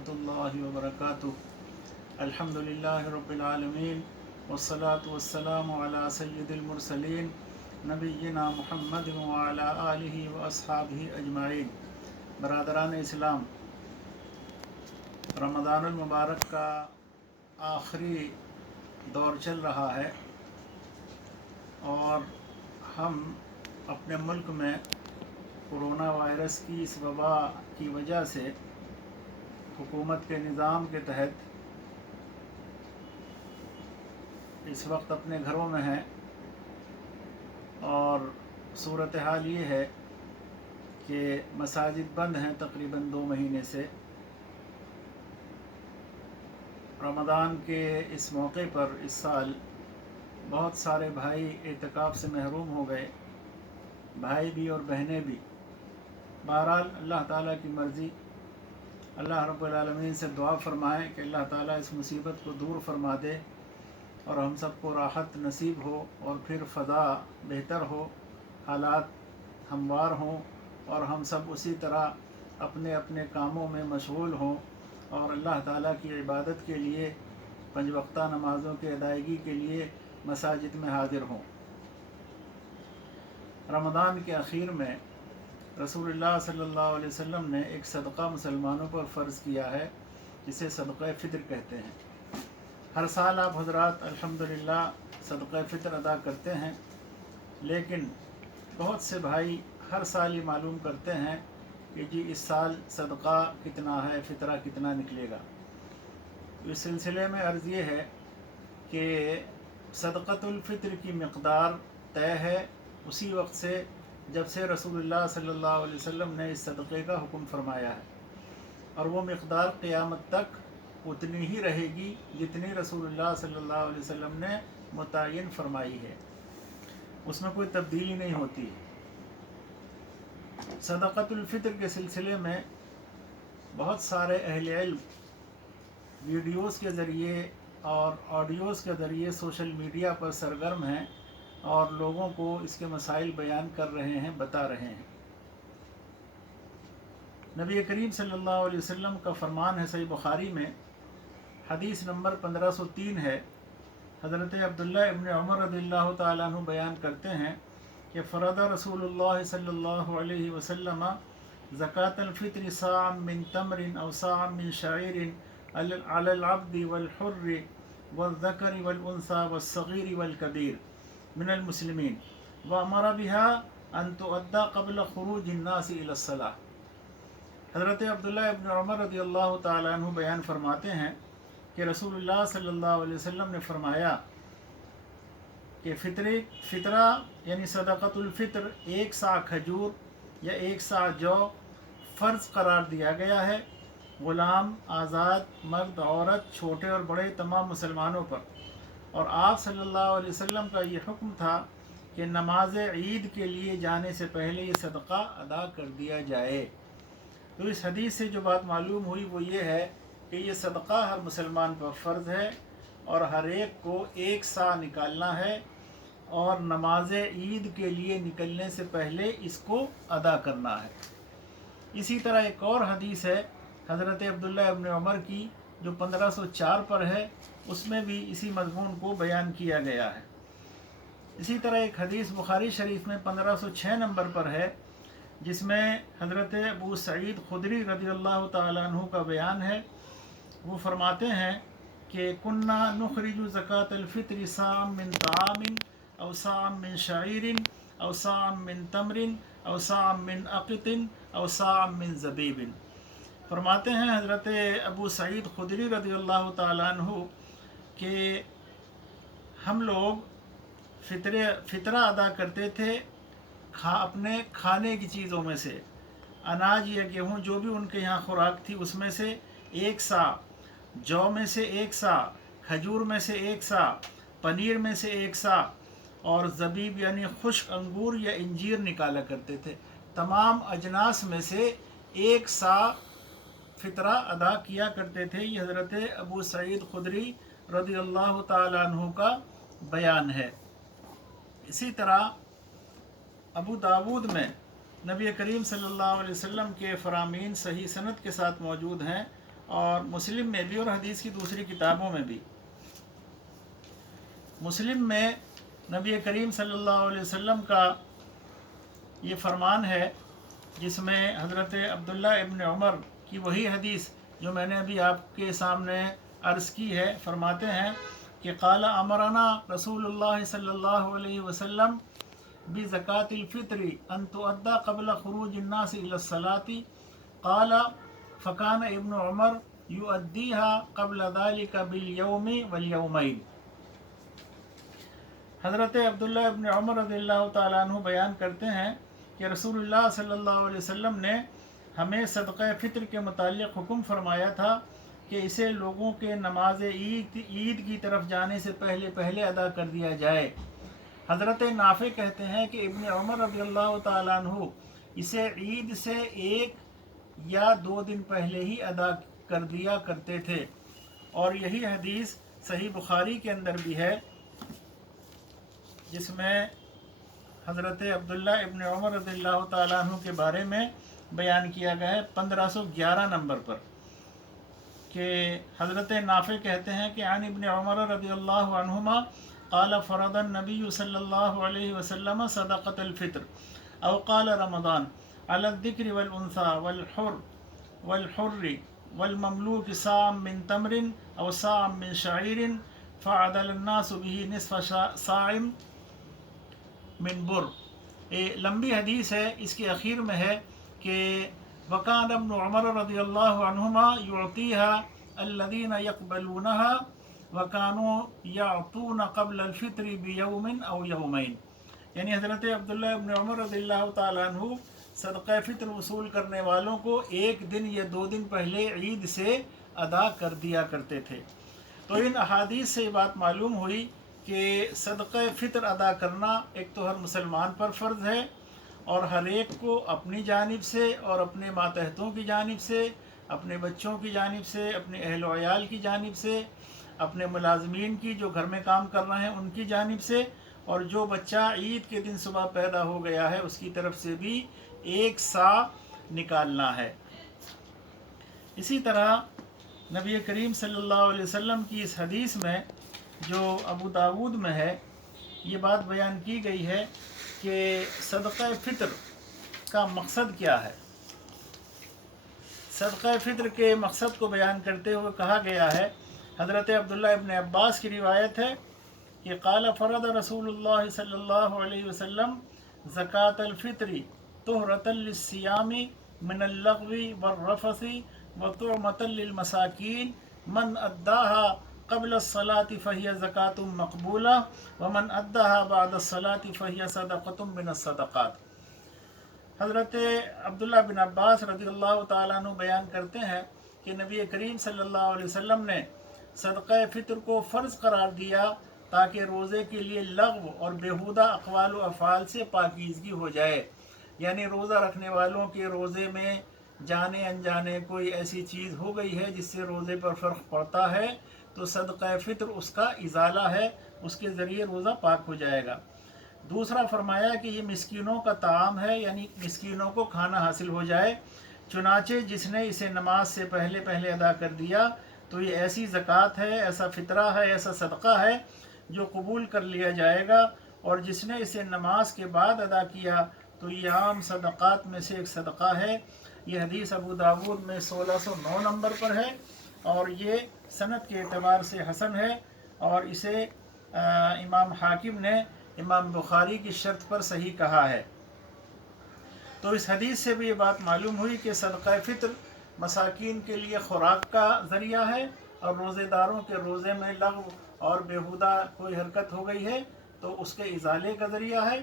वरहमतुल्लाहि वबरकातुहू। अल्हम्दुलिल्लाहि रब्बिल आलमीन वस्सलातु वस्सलामु अला सय्यिदिल मुरसलीन नबिय्यिना मुहम्मद व अला आलिहि व अस्हाबिहि अजमाइन। बरादरान इस्लाम, रमज़ानुल मुबारक का आखिरी दौर चल रहा है और हम अपने मुल्क में कोरोना वायरस की इस वबा की वजह से हुकूमत के निज़ाम के तहत इस वक्त अपने घरों में हैं और सूरत हाल ये है कि मसाजिद बंद हैं तकरीबन 2 महीने से। रमज़ान के इस मौके पर इस साल बहुत सारे भाई एतकाफ़ से महरूम हो गए, भाई भी और बहनें भी। बहरहाल अल्लाह ताला की मर्ज़ी, अल्लाह रब्बुल आलमीन से दुआ फरमाएं कि अल्लाह ताला इस मुसीबत को दूर फरमा दे और हम सबको राहत नसीब हो और फिर फ़ज़ा बेहतर हो, हालात हमवार हों और हम सब उसी तरह अपने अपने कामों में मशगूल हों और अल्लाह ताला की इबादत के लिए, 5 वक्ता नमाज़ों की अदायगी के लिए मसाजिद में हाज़िर हों। रमज़ान के आखिर में रसूलुल्लाह सल्लल्लाहु अलैहि वसल्लम ने एक सदक़ा मुसलमानों पर फ़र्ज़ किया है जिसे सदक़ा फ़ितर कहते हैं। हर साल आप हज़रात अल्हम्दुलिल्लाह सदक़ा फ़ितर अदा करते हैं, लेकिन बहुत से भाई हर साल ये मालूम करते हैं कि जी इस साल सदक़ा कितना है, फ़ितरा कितना निकलेगा। इस सिलसिले में अर्ज़ ये है कि सदक़तुल फ़ितर की मिक़दार तय है उसी वक्त से जब से रसूलुल्लाह सल्लल्लाहु अलैहि वसल्लम ने इस सदक़े का हुक्म फरमाया है, और वो मिक़दार क़यामत तक उतनी ही रहेगी जितनी रसूलुल्लाह सल्लल्लाहु अलैहि वसल्लम ने मुतय्यन फरमाई है, उसमें कोई तब्दीली नहीं होती। सदक़तुल फ़ितर के सिलसिले में बहुत सारे अहले इल्म वीडियोस के ज़रिए और ऑडियोज़ के ज़रिए सोशल मीडिया पर सरगर्म हैं और लोगों को इसके मसाइल बयान कर रहे हैं, बता रहे हैं। नबी करीम सल्लल्लाहु अलैहि वसल्लम का फरमान है, सही बुखारी में हदीस नंबर 1503 है। हज़रत अब्दुल्लाह इब्न उमर रज़ियल्लाहु ताला अन्हु बयान करते हैं कि फ़रदा रसूलुल्लाह सल्लल्लाहु अलैहि वसल्लम ज़कातुल फ़ित्र साअम मिन तमरिन अव साअम मिन शईरिन अलल अब्दि वल हुर्रि वल ज़करि वल उन्सा वस्सगीर वल कबीर मिनल मुस्लिमीन व अमरा बिहा अन तुअद्दा क़ब्ल ख़ुरूजिन नास इला सलाह। हज़रत अब्दुल्लाह इब्न उमर रज़ियल्लाहु ताला अन्हु बयान फरमाते हैं कि रसूलुल्लाह सल्लल्लाहु अलैहि वसल्लम ने फरमाया कि फ़ितरा यानी सदक़तुल फ़ितर 1 सा खजूर या 1 सा जौ फ़र्ज़ करार दिया गया है ग़ुलाम, आज़ाद, मर्द, औरत, छोटे और बड़े तमाम मुसलमानों पर। और आप सल्लल्लाहु अलैहि वसल्लम का ये हुक्म था कि नमाज ईद के लिए जाने से पहले ये सदक़ा अदा कर दिया जाए। तो इस हदीस से जो बात मालूम हुई वो ये है कि ये सदक़ा हर मुसलमान पर फ़र्ज़ है और हर एक को 1 सा निकालना है और नमाज ईद के लिए निकलने से पहले इसको अदा करना है। इसी तरह एक और हदीस है हज़रत अब्दुल्लाह इब्न उमर की जो 1504 पर है, उसमें भी इसी मज़मून को बयान किया गया है। इसी तरह एक हदीस बुखारी शरीफ में 1506 नंबर पर है जिसमें हज़रत अबू सईद खुदरी रज़ियल्लाहु ताला अन्हु का बयान है। वो फरमाते हैं कि कुन्ना नुखरिजु ज़कातुल फ़ित्र साम मिन तामिन अव साम मिन शईरिन अव साम मिन तमरिन अव साम मिन अक़तिन अव साम मिन ज़बीबिन। फरमाते हैं हज़रत अबू सईद खुदरी रज़ियल्लाहु ताला अन्हु कि हम लोग फ़ितरा अदा करते थे अपने खाने की चीज़ों में से, अनाज या गेहूँ जो भी उनके यहाँ खुराक थी उसमें से 1 सा, जौ में से 1 सा, खजूर में से 1 सा, पनीर में से 1 सा और ज़बीब यानी खुश्क अंगूर या इंजीर निकाला करते थे। तमाम अजनास में से 1 सा फ़ितरा अदा किया करते थे। ये हज़रत अबू सईद खुदरी रज़ियल्लाहु ताला अन्हु का बयान है। इसी तरह अबू दाऊद में नबी करीम सल्लल्लाहु अलैहि वसल्लम के फ़रामीन सही सनद के साथ मौजूद हैं اور مسلم میں بھی اور حدیث کی دوسری کتابوں میں بھی۔ مسلم میں نبی کریم صلی اللہ علیہ وسلم کا یہ فرمان ہے جس میں حضرت عبداللہ ابن عمر کی وہی حدیث جو میں نے ابھی آپ کے سامنے عرض کی ہے، فرماتے ہیں کہ قال امرنا رسول اللہ صلی اللہ علیہ وسلم بزکاة الفطر ان تؤدى قبل خروج الناس الى الصلاة قال فكان ابن عمر يؤديها قبل ذلك باليوم واليومين۔ حضرت عبداللہ ابن عمر رضی اللہ تعالیٰ عنہ بیان کرتے ہیں کہ رسول اللہ صلی اللہ علیہ وسلم نے ہمیں صدقہ فطر کے متعلق حکم فرمایا تھا کہ اسے لوگوں کے نماز عید کی طرف جانے سے پہلے پہلے ادا کر دیا جائے۔ حضرت نافع کہتے ہیں کہ ابن عمر رضی اللہ تعالیٰ عنہ اسے عید سے 1 یا 2 دن پہلے ہی ادا کر دیا کرتے تھے، اور یہی حدیث صحیح بخاری کے اندر بھی ہے جس میں حضرت عبداللہ ابن عمر رضی اللہ تعالیٰ عنہ کے بارے میں بیان کیا گیا ہے 1511 نمبر پر، کہ حضرت نافع کہتے ہیں کہ عن ابن عمر رضی اللہ عنہما قال فرض النبی صلی اللہ علیہ وسلم صدقۃ الفطر او قال رمضان على الذکر والانثى والحر والمملوک صاع من تمر او صاع من شعیر فعدل الناس به نصف صاع من بر۔ لمبی حدیث ہے، اس کے اخیر میں ہے کہ وکان ابن عمر رضی اللہ عنہما یعطیها الذین یقبلونها وکانوا یعطون قبل الفطر بیوم او یومین، یعنی حضرت عبداللہ ابن عمر رضی اللہ تعالیٰ عنہ صدقہ فطر وصول کرنے والوں کو 1 دن یا 2 دن پہلے عید سے ادا کر دیا کرتے تھے۔ تو ان احادیث سے یہ بات معلوم ہوئی کہ صدقہ فطر ادا کرنا ایک تو ہر مسلمان پر فرض ہے، اور ہر ایک کو اپنی جانب سے اور اپنے ماتحتوں کی جانب سے، اپنے بچوں کی جانب سے، اپنے اہل و عیال کی جانب سے، اپنے ملازمین کی جو گھر میں کام کر رہے ہیں ان کی جانب سے، اور جو بچہ عید کے دن صبح پیدا ہو گیا ہے اس کی طرف سے بھی 1 صاع نکالنا ہے۔ اسی طرح نبی کریم صلی اللہ علیہ وسلم کی اس حدیث میں جو ابو داود میں ہے یہ بات بیان کی گئی ہے کہ صدقہ فطر کا مقصد کیا ہے۔ صدقہ فطر کے مقصد کو بیان کرتے ہوئے کہا گیا ہے، حضرت عبداللہ ابن عباس کی روایت ہے کہ قال فرض رسول اللہ صلی اللہ علیہ وسلم زکاة الفطر طہرۃ للصیام من اللغو والرفث وطعمۃ للمساکین من اداها قبل الصلاة فهي زکاة مقبولہ ومن اداها بعد الصلاة فهي صدقۃ من الصدقات۔ حضرت عبداللہ بن عباس رضی اللہ تعالیٰ عنہ بیان کرتے ہیں کہ نبی کریم صلی اللہ علیہ وسلم نے صدقہ فطر کو فرض قرار دیا تاکہ روزے کے لیے لغو اور بیہودہ اقوال و افعال سے پاکیزگی ہو جائے، یعنی روزہ رکھنے والوں کے روزے میں جانے انجانے کوئی ایسی چیز ہو گئی ہے جس سے روزے پر فرق پڑتا ہے تو صدقہ فطر اس کا ازالہ ہے، اس کے ذریعے روزہ پاک ہو جائے گا۔ دوسرا فرمایا کہ یہ مسکینوں کا طعام ہے، یعنی مسکینوں کو کھانا حاصل ہو جائے، چنانچہ جس نے اسے نماز سے پہلے پہلے ادا کر دیا تو یہ ایسی زکوٰۃ ہے، ایسا فطرہ ہے، ایسا صدقہ ہے جو قبول کر لیا جائے گا، اور جس نے اسے نماز کے بعد ادا کیا تو یہ عام صدقات میں سے ایک صدقہ ہے۔ یہ حدیث ابو داود میں 1609 نمبر پر ہے، اور یہ سند کے اعتبار سے حسن ہے، اور اسے امام حاکم نے امام بخاری کی شرط پر صحیح کہا ہے۔ تو اس حدیث سے بھی یہ بات معلوم ہوئی کہ صدقہ فطر مساکین کے لیے خوراک کا ذریعہ ہے، اور روزے داروں کے روزے میں لغو اور بیہودہ کوئی حرکت ہو گئی ہے تو اس کے ازالے کا ذریعہ ہے،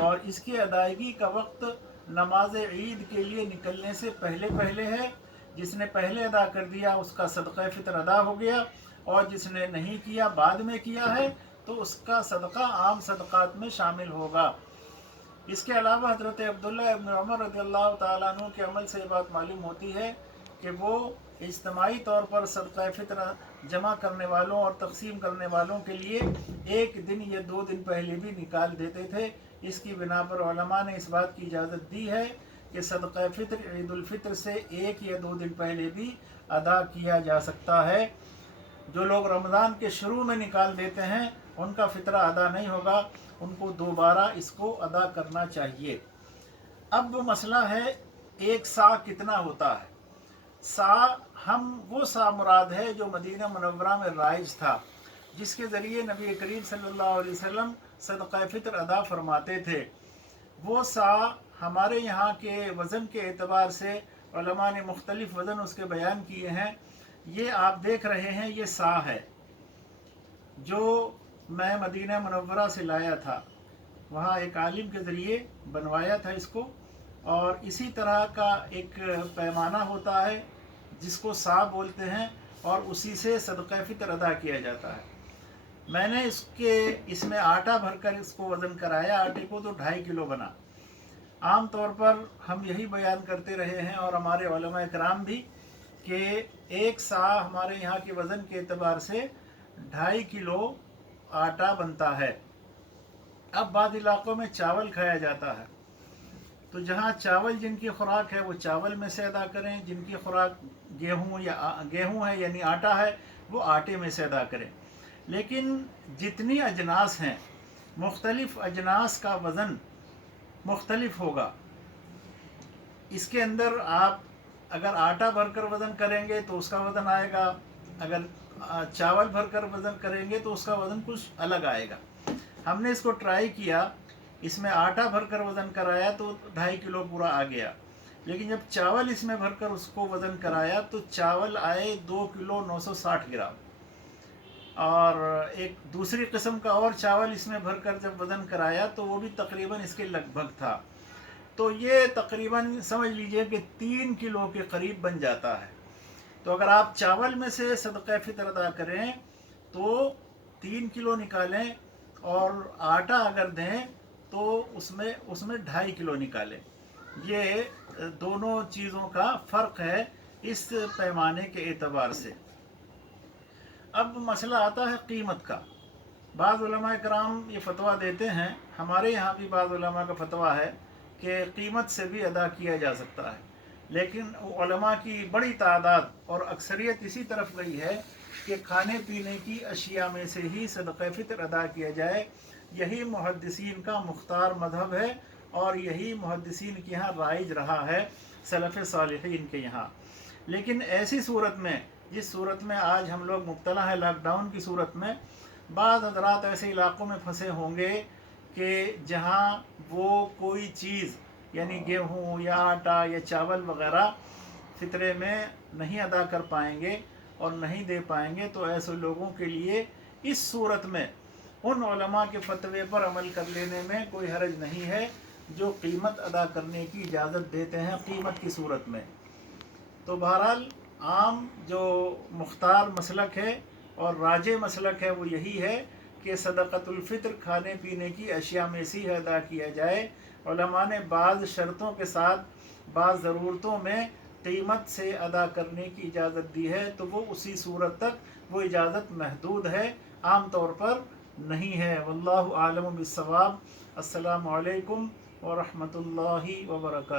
اور اس کی ادائیگی کا وقت نماز عید کے لیے نکلنے سے پہلے پہلے ہے۔ جس نے پہلے ادا کر دیا اس کا صدقہ فطر ادا ہو گیا، اور جس نے نہیں کیا بعد میں کیا ہے تو اس کا صدقہ عام صدقات میں شامل ہوگا۔ اس کے علاوہ حضرت عبداللہ ابن عمر رضی اللہ تعالیٰ عنہ کے عمل سے یہ بات معلوم ہوتی ہے کہ وہ اجتماعی طور پر صدقہ فطر جمع کرنے والوں اور تقسیم کرنے والوں کے لیے 1 دن یا 2 دن پہلے بھی نکال دیتے تھے۔ اس کی بنا پر علماء نے اس بات کی اجازت دی ہے کہ صدقہ فطر عید الفطر سے 1 یا 2 دن پہلے بھی अदा किया जा सकता है। जो लोग रमज़ान के शुरू में निकाल देते हैं उनका फ़ितरा अदा नहीं होगा, उनको दोबारा इसको अदा करना चाहिए। अब मसला है एक सा कितना होता है। सा वो सा मुराद है जो मदीना मुनव्वरा में राइज था, जिसके ज़रिए नबी करीम सल्लल्लाहु अलैहि वसल्लम सदक़ा फ़ितर अदा फरमाते थे। वो सा हमारे यहाँ के वज़न के एतबार से उलमा ने मुख्तलिफ़ वज़न उसके बयान किए हैं। ये आप देख रहे हैं, ये सा है जो मैं मदीना मुनव्वरा से लाया था, वहाँ एक आलिम के ज़रिए बनवाया था इसको। और इसी तरह का एक पैमाना होता है जिसको सा बोलते हैं, और उसी से सदक़ा फ़ितर अदा किया जाता है। मैंने इसमें आटा भरकर इसको वज़न कराया, आटे को तो 2.5 किलो बना। आम तौर पर हम यही बयान करते रहे हैं और हमारे उलमा इकराम भी कि एक सा हमारे यहाँ के वज़न के एतबार से 2.5 किलो आटा बनता है। अब बाद इलाक़ों में चावल खाया जाता है, तो जहाँ चावल जिनकी खुराक है वो चावल में से अदा करें, जिनकी खुराक गेहूँ है यानी आटा है वो आटे में से अदा करें। लेकिन जितनी अजनास हैं, मुख्तलिफ़ अजनास का वज़न मुख्तलिफ होगा। इसके अंदर आप अगर आटा भरकर वज़न करेंगे तो उसका वज़न आएगा, अगर चावल भरकर वज़न करेंगे तो उसका वज़न कुछ अलग आएगा। हमने इसको ट्राई किया, इसमें आटा भरकर वज़न कराया तो 2.5 किलो पूरा आ गया। लेकिन जब चावल इसमें भरकर उसको वज़न कराया तो चावल आए 2 किलो 960 ग्राम, और एक दूसरी किस्म का और चावल इसमें भरकर जब वज़न कराया तो वो भी तकरीबन इसके लगभग था। तो ये तकरीबन समझ लीजिए कि 3 किलो के करीब बन जाता है। तो अगर आप चावल में से सदक़ा फ़ितर अदा करें तो 3 किलो निकालें, और आटा अगर दें तो उसमें 2.5 किलो निकालें। ये दोनों चीज़ों का फ़र्क है इस पैमाने के एतबार से। अब मसला आता है कीमत का। बाज़ उलमा कराम ये फ़तवा देते हैं, हमारे यहाँ भी बाज़ उलमा का फ़तवा है कि कीमत से भी अदा किया जा सकता है। लेकिन उलमा की बड़ी तादाद और अक्सरियत इसी तरफ गई है कि खाने पीने की अशिया में से ही सदक़ा फ़ितर अदा किया जाए। यही मुहद्दिसीन का मुख्तार मज़हब है और यही मुहद्दिसीन के यहाँ राइज रहा है, सलफ़ सालिहीन के यहाँ। लेकिन ऐसी सूरत में, जिस सूरत में आज हम लोग मुब्तला है लॉकडाउन की सूरत में, बाज़ हज़रात ऐसे इलाक़ों में फंसे होंगे कि जहाँ वो कोई चीज़ यानी गेहूँ या आटा या चावल वग़ैरह फ़ितरे में नहीं अदा कर पाएंगे और नहीं दे पाएंगे। तो ऐसे लोगों के लिए इस सूरत में उन उलमा के फ़तवे पर अमल कर लेने में कोई हरज नहीं है जो कीमत अदा करने की इजाज़त देते हैं कीमत की सूरत में। तो बहरहाल आम जो मुख्तार मसलक है और राजे मसलक है वो यही है कि सदक़तुल फ़ितर खाने पीने की अशिया में से ही अदा किया जाए। उलमा ने बाज़ शर्तों के साथ बाज़ ज़रूरतों में कीमत से अदा करने की इजाज़त दी है, तो वो उसी सूरत तक वो इजाज़त महदूद है, आम तौर पर नहीं है। वल्लाहु आलम बिस्सवाब। अस्सलामु अलैकुम व रहमतुल्लाहि व बरकातुहू।